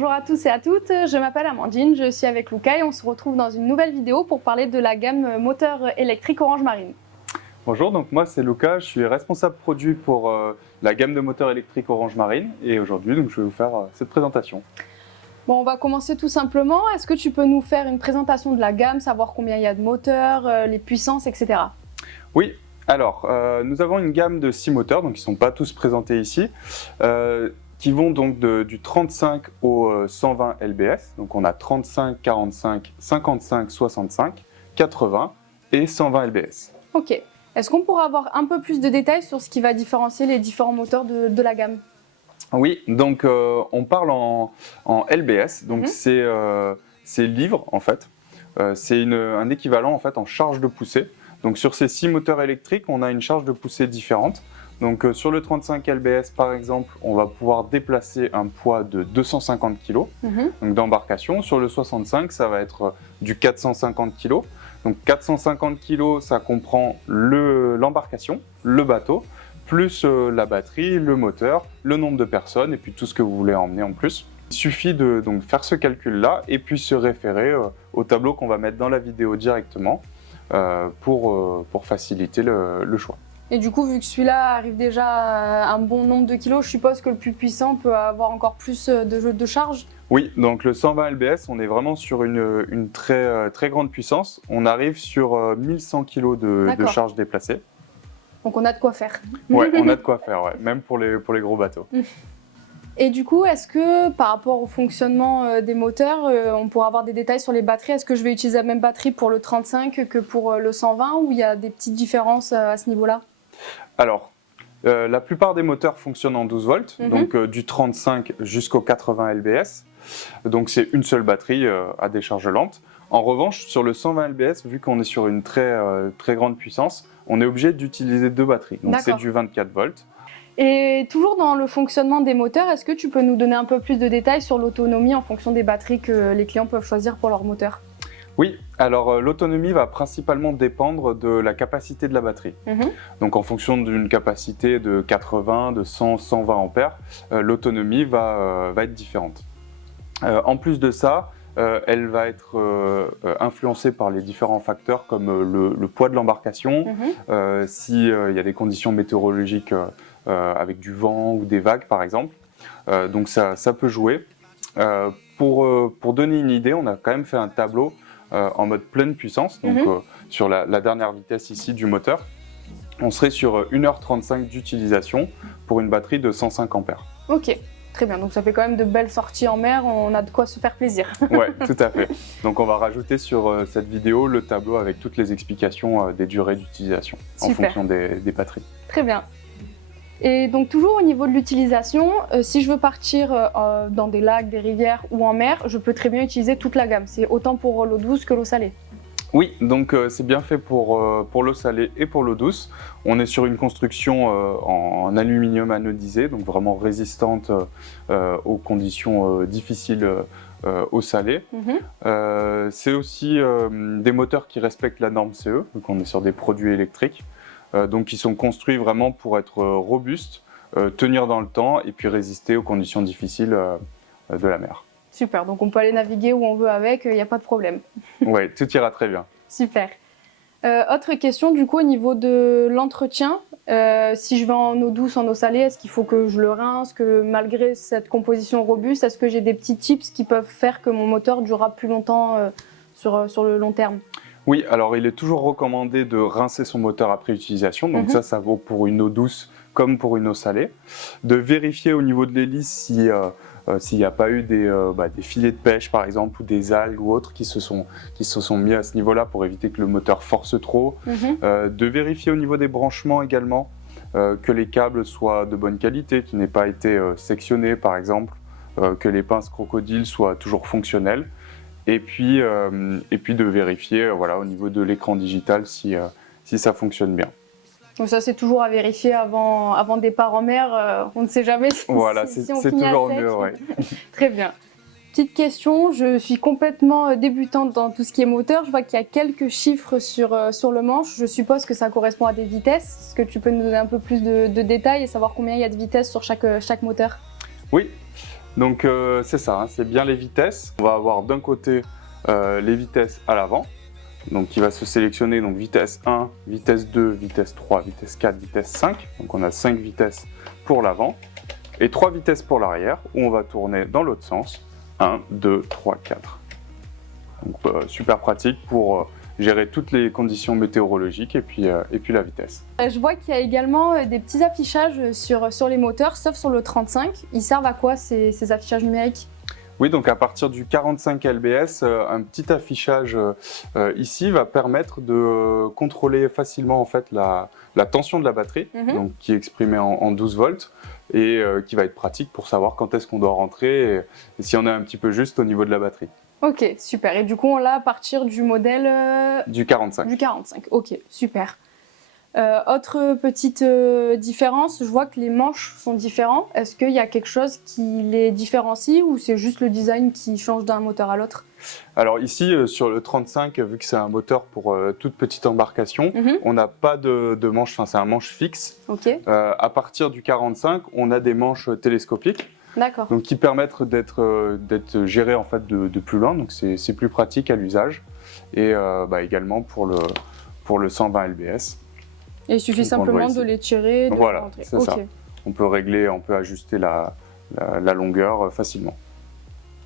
Bonjour à tous et à toutes, je m'appelle Amandine, je suis avec Luca et on se retrouve dans une nouvelle vidéo pour parler de la gamme moteur électrique Orange Marine. Bonjour, donc moi c'est Luca, je suis responsable produit pour la gamme de moteurs électriques Orange Marine et aujourd'hui je vais vous faire cette présentation. Bon, on va commencer tout simplement. Est-ce que tu peux nous faire une présentation de la gamme, savoir combien il y a de moteurs, les puissances, etc. Oui, alors nous avons une gamme de 6 moteurs, donc ils ne sont pas tous présentés ici, qui vont donc du 35 au 120 lbs. Donc on a 35, 45, 55, 65, 80 et 120 lbs. Ok. Est-ce qu'on pourra avoir un peu plus de détails sur ce qui va différencier les différents moteurs de la gamme? Oui, donc on parle en lbs, donc c'est livres en fait. C'est un équivalent en fait en charge de poussée. Donc sur ces 6 moteurs électriques, on a une charge de poussée différente. Donc sur le 35 lbs par exemple, on va pouvoir déplacer un poids de 250 kg d'embarcation. Sur le 65, ça va être du 450 kg. Donc 450 kg, ça comprend l'embarcation, le bateau, plus la batterie, le moteur, le nombre de personnes et puis tout ce que vous voulez emmener en plus. Il suffit de donc, faire ce calcul-là et puis se référer au tableau qu'on va mettre dans la vidéo directement pour faciliter le choix. Et du coup, vu que celui-là arrive déjà à un bon nombre de kilos, je suppose que le plus puissant peut avoir encore plus de charge? Oui, donc le 120 lbs, on est vraiment sur une très grande puissance. On arrive sur 1100 kg de charge déplacée. Donc on a de quoi faire. Ouais, on a de quoi faire, ouais, même pour les gros bateaux. Et du coup, est-ce que par rapport au fonctionnement des moteurs, on pourra avoir des détails sur les batteries? Est-ce que je vais utiliser la même batterie pour le 35 que pour le 120 ou il y a des petites différences à ce niveau-là? Alors, la plupart des moteurs fonctionnent en 12 volts, donc du 35 jusqu'au 80 lbs. Donc c'est une seule batterie à décharge lente. En revanche, sur le 120 lbs, vu qu'on est sur une très grande puissance, on est obligé d'utiliser 2 batteries. Donc c'est du 24 volts. Et toujours dans le fonctionnement des moteurs, est-ce que tu peux nous donner un peu plus de détails sur l'autonomie en fonction des batteries que les clients peuvent choisir pour leur moteur? Oui, alors l'autonomie va principalement dépendre de la capacité de la batterie. Donc en fonction d'une capacité de 80, de 100, 120 ampères, l'autonomie va être différente. En plus de ça, elle va être influencée par les différents facteurs comme le poids de l'embarcation, s'il y a des conditions météorologiques avec du vent ou des vagues par exemple. Donc ça peut jouer. Pour donner une idée, on a quand même fait un tableau en mode pleine puissance, donc sur la dernière vitesse ici du moteur. On serait sur 1h35 d'utilisation pour une batterie de 105 ampères. Ok. Très bien, donc ça fait quand même de belles sorties en mer, on a de quoi se faire plaisir. Oui, tout à fait. Donc on va rajouter sur cette vidéo le tableau avec toutes les explications des durées d'utilisation en fonction des batteries. Très bien. Et donc toujours au niveau de l'utilisation, si je veux partir dans des lacs, des rivières ou en mer, je peux très bien utiliser toute la gamme. C'est autant pour l'eau douce que l'eau salée. Oui, donc c'est bien fait pour l'eau salée et pour l'eau douce. On est sur une construction en aluminium anodisé, donc vraiment résistante aux conditions difficiles eau salée. C'est aussi des moteurs qui respectent la norme CE, donc on est sur des produits électriques, donc qui sont construits vraiment pour être robustes, tenir dans le temps et puis résister aux conditions difficiles de la mer. Super, donc on peut aller naviguer où on veut avec, il n'y a pas de problème. Oui, tout ira très bien. Super. Autre question du coup au niveau de l'entretien, si je vais en eau douce, en eau salée, est-ce qu'il faut que je le rince, que malgré cette composition robuste, est-ce que j'ai des petits tips qui peuvent faire que mon moteur durera plus longtemps sur le long terme? Oui, alors il est toujours recommandé de rincer son moteur après utilisation, donc ça vaut pour une eau douce comme pour une eau salée. De vérifier au niveau de l'hélice s'il n'y a pas eu des filets de pêche par exemple ou des algues ou autres qui se sont mis à ce niveau-là pour éviter que le moteur force trop. De vérifier au niveau des branchements également que les câbles soient de bonne qualité, qu'ils n'aient pas été sectionnés par exemple, que les pinces crocodiles soient toujours fonctionnelles. Et puis de vérifier au niveau de l'écran digital si ça fonctionne bien. Donc ça c'est toujours à vérifier avant départ en mer, on ne sait jamais si on finit toujours à sec. mieux, ouais. Très bien. Petite question, je suis complètement débutante dans tout ce qui est moteur, je vois qu'il y a quelques chiffres sur le manche, je suppose que ça correspond à des vitesses. Est-ce que tu peux nous donner un peu plus de détails et savoir combien il y a de vitesses sur chaque moteur? Oui. Donc c'est ça, hein, c'est bien les vitesses. On va avoir d'un côté les vitesses à l'avant, donc qui va se sélectionner, donc vitesse 1, vitesse 2, vitesse 3, vitesse 4, vitesse 5. Donc on a 5 vitesses pour l'avant et 3 vitesses pour l'arrière où on va tourner dans l'autre sens. 1, 2, 3, 4. Donc super pratique pour gérer toutes les conditions météorologiques et puis la vitesse. Je vois qu'il y a également des petits affichages sur les moteurs, sauf sur le 35. Ils servent à quoi ces affichages numériques? Oui, donc à partir du 45 lbs, un petit affichage ici va permettre de contrôler facilement en fait la tension de la batterie, donc, qui est exprimée en 12 volts et qui va être pratique pour savoir quand est-ce qu'on doit rentrer et si on est un petit peu juste au niveau de la batterie. Ok, super. Et du coup, on l'a à partir du modèle... Du 45. Du 45, ok, super. Autre petite différence, je vois que les manches sont différents. Est-ce qu'il y a quelque chose qui les différencie ou c'est juste le design qui change d'un moteur à l'autre? Alors ici, sur le 35, vu que c'est un moteur pour toute petite embarcation, on n'a pas de manche, enfin c'est un manche fixe. Okay. À partir du 45, on a des manches télescopiques. Donc qui permettent d'être gérés en fait de plus loin, donc c'est plus pratique à l'usage et également pour le 120 lbs. Et il suffit simplement de les tirer et de rentrer. C'est ça. On peut régler, on peut ajuster la longueur facilement.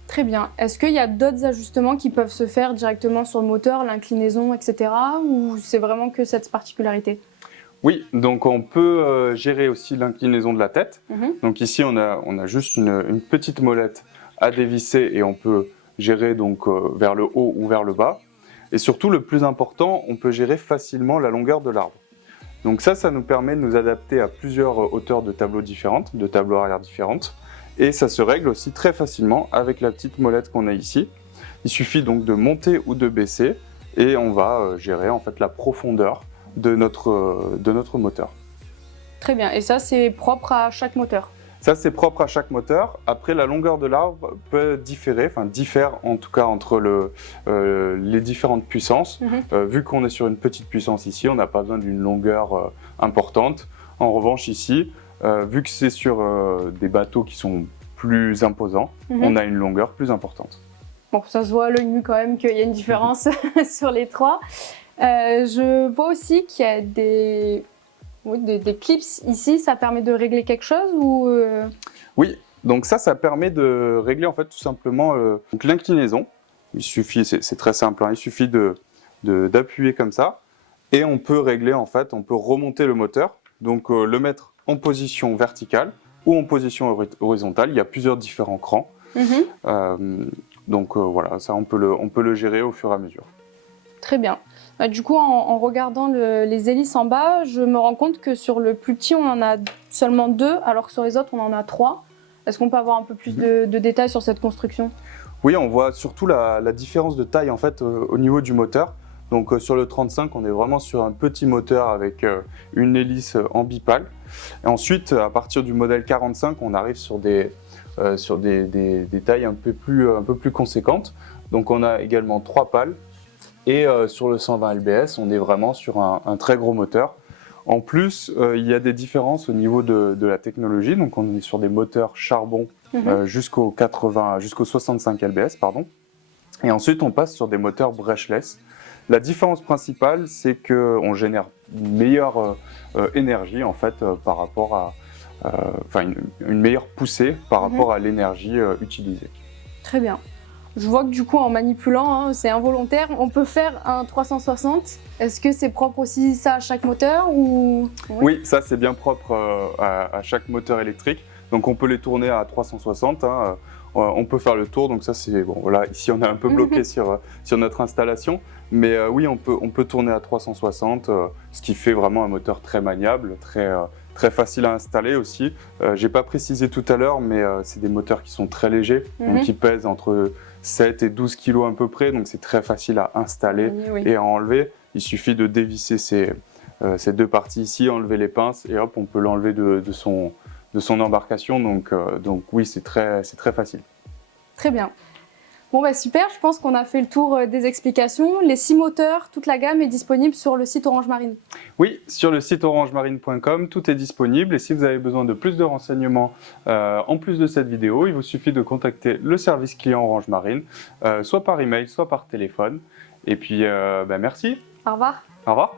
Très bien. Est-ce qu'il y a d'autres ajustements qui peuvent se faire directement sur le moteur, l'inclinaison, etc. ou c'est vraiment que cette particularité? Oui, donc on peut gérer aussi l'inclinaison de la tête. Donc ici, on a juste une petite molette à dévisser et on peut gérer donc vers le haut ou vers le bas. Et surtout, le plus important, on peut gérer facilement la longueur de l'arbre. Donc ça nous permet de nous adapter à plusieurs hauteurs de tableaux différentes, de tableaux arrière différentes. Et ça se règle aussi très facilement avec la petite molette qu'on a ici. Il suffit donc de monter ou de baisser et on va gérer en fait la profondeur de notre moteur. Très bien, et ça c'est propre à chaque moteur? Ça c'est propre à chaque moteur. Après la longueur de l'arbre peut différer, enfin diffère en tout cas entre les différentes puissances. Vu qu'on est sur une petite puissance ici, on n'a pas besoin d'une longueur importante. En revanche ici, vu que c'est sur des bateaux qui sont plus imposants, on a une longueur plus importante. Bon, ça se voit à l'œil nu quand même qu'il y a une différence sur les trois. Je vois aussi qu'il y a des clips ici, ça permet de régler quelque chose ou Oui, donc ça permet de régler en fait tout simplement l'inclinaison. Il suffit, c'est très simple, hein, il suffit d'appuyer comme ça et on peut régler en fait, on peut remonter le moteur, donc le mettre en position verticale ou en position horizontale. Il y a plusieurs différents crans. Donc voilà, ça on peut le gérer au fur et à mesure. Très bien. Du coup, en regardant les hélices en bas, je me rends compte que sur le plus petit, on en a seulement 2, alors que sur les autres, on en a 3. Est-ce qu'on peut avoir un peu plus de détails sur cette construction? Oui, on voit surtout la différence de taille en fait, au niveau du moteur. Donc sur le 35, on est vraiment sur un petit moteur avec une hélice en bipale. Et ensuite, à partir du modèle 45, on arrive sur des tailles un peu plus conséquentes. Donc on a également 3 pales. Et sur le 120 lbs, on est vraiment sur un très gros moteur. En plus, il y a des différences au niveau de la technologie. Donc, on est sur des moteurs charbon jusqu'au 65 lbs, pardon. Et ensuite, on passe sur des moteurs brushless. La différence principale, c'est qu'on génère une meilleure énergie en fait par rapport à, une meilleure poussée par rapport à l'énergie utilisée. Très bien. Je vois que du coup en manipulant, hein, c'est involontaire, on peut faire un 360. Est-ce que c'est propre aussi ça à chaque moteur ou... Oui, ça c'est bien propre à chaque moteur électrique. Donc on peut les tourner à 360, hein, on peut faire le tour. Donc ça c'est bon. Voilà, ici on est un peu bloqué sur notre installation, mais oui on peut tourner à 360, ce qui fait vraiment un moteur très maniable, très facile à installer aussi. J'ai pas précisé tout à l'heure, mais c'est des moteurs qui sont très légers, donc qui pèsent entre 7 et 12 kg à peu près, donc c'est très facile à installer et à enlever. Il suffit de dévisser ces 2 parties ici, enlever les pinces et hop, on peut l'enlever de son embarcation. Donc oui, c'est très facile. Très bien. Bon bah super, je pense qu'on a fait le tour des explications. Les 6 moteurs, toute la gamme est disponible sur le site Orange Marine. Oui, sur le site orangemarine.com, tout est disponible et si vous avez besoin de plus de renseignements en plus de cette vidéo, il vous suffit de contacter le service client Orange Marine, soit par email, soit par téléphone. Et puis merci. Au revoir. Au revoir.